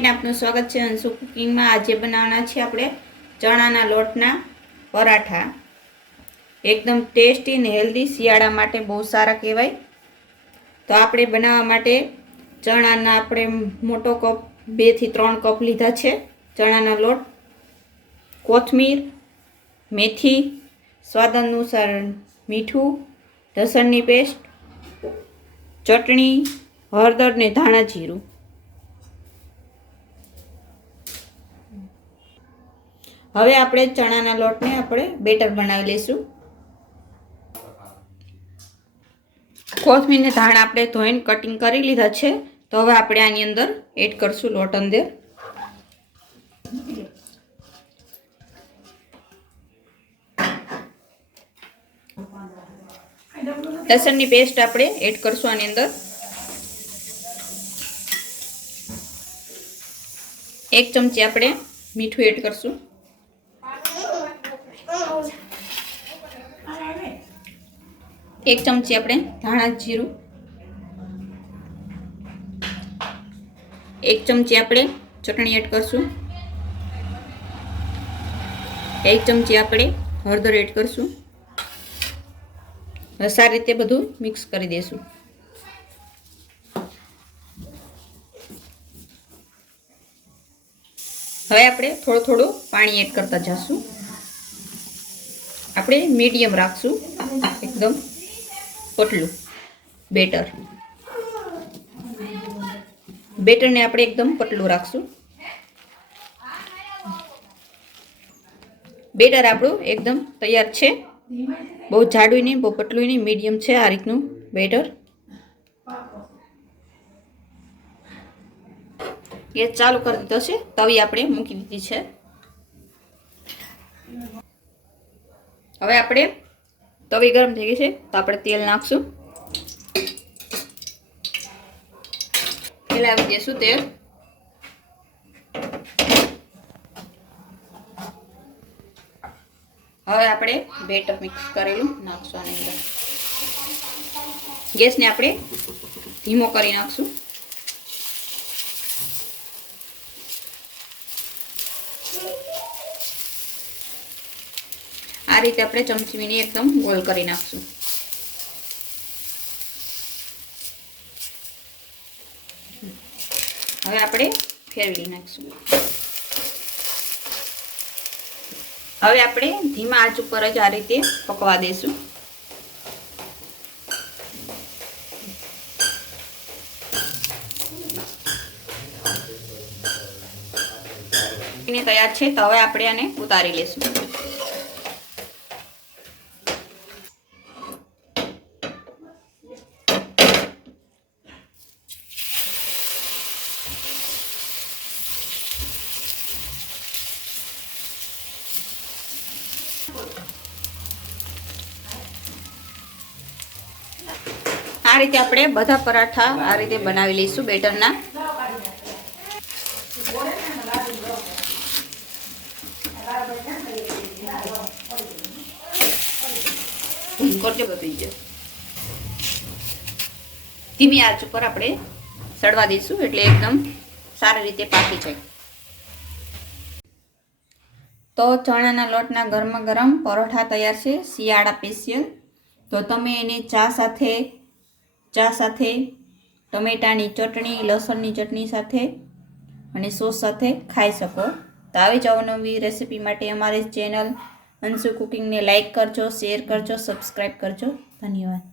Friend, આપનું સ્વાગત છે અંશુ કુકિંગમાં। આજે બનાવવાના છે આપણે ચણાના લોટના પરાઠા। એકદમ ટેસ્ટી અને હેલ્ધી, શિયાળા માટે બહુ સારા કહેવાય। તો આપણે બનાવવા માટે ચણાના આપણે મોટો કપ 2 થી 3 કપ લીધા છે ચણાના લોટ, કોથમીર, મેથી, સ્વાદ અનુસાર મીઠું, લસણની પેસ્ટ, ચટણી, હળદર ને ધાણા જીરું। હવે આપણે ચણાના લોટને આપણે બેટર બનાવી લઈશું। કોથમીર ને ધાણા આપણે ધોઈને કટિંગ કરી લીધા છે। તો હવે આપણે આની અંદર એડ કરશું લોટ અંદર। લસણની પેસ્ટ આપણે એડ કરશું આની અંદર। 1 ચમચી આપણે મીઠું એડ કરશું। 1 ચમચી આપણે ધાણા જીરું, 1 ચમચી આપણે ચટણી એડ કરશું। 1 ચમચી આપણે હળદર એડ કરશું। સારી રીતે બધું મિક્સ કરી દઈશું। હવે આપણે થોડું પાણી એડ કરતા જઈશું। આપણે મીડિયમ રાખશું, એકદમ પતલું બેટરને આપણે એકદમ પતલું રાખશું। બેટર આપણું એકદમ તૈયાર છે। બહુ જાડું નહીં, બહુ પતલું નહીં, મીડિયમ છે આ રીતનું બેટર। ગેસ ચાલુ કરી દીધો છે, તવી આપણે મૂકી દીધી છે। હવે આપણે તવી ગરમ થઈ ગઈ છે તો આપણે તેલ નાખશું। હલાવી દઈશું તેલ। હવે આપણે બેટર મિક્સ કરેલું નાખશું આની અંદર। ગેસને આપણે ધીમો કરી નાખશું। આ રીતે આપણે ચમચીની એકદમ ગોલ કરી નાખશું। હવે આપણે ફેરવી નાખશું। હવે આપણે ધીમા આંચ ઉપર જ આ રીતે પકવા દઈશું। તૈયાર છે તો હવે આપણે આને ઉતારી લઈશું। આ રીતે આપણે બધા પરાઠા આ રીતે બનાવી લઈશું બેટરના। ધીમી આંચ ઉપર આપણે સડવા દઈશું એટલે એકદમ સારી રીતે પાકી જાય। તો ચણાના લોટના ગરમા ગરમ પરોઠા તૈયાર છે, શિયાળા સ્પેશિયલ। તો તમે એને ચા સાથે, ટમેટાની ચટણી, લસણની ચટણી સાથે અને સોસ સાથે ખાઈ શકો। તો આવી જ અવનવી રેસીપી માટે અમારી ચેનલ અંશુ કુકિંગને લાઈક કરજો, શેર કરજો, સબસ્ક્રાઈબ કરજો। ધન્યવાદ।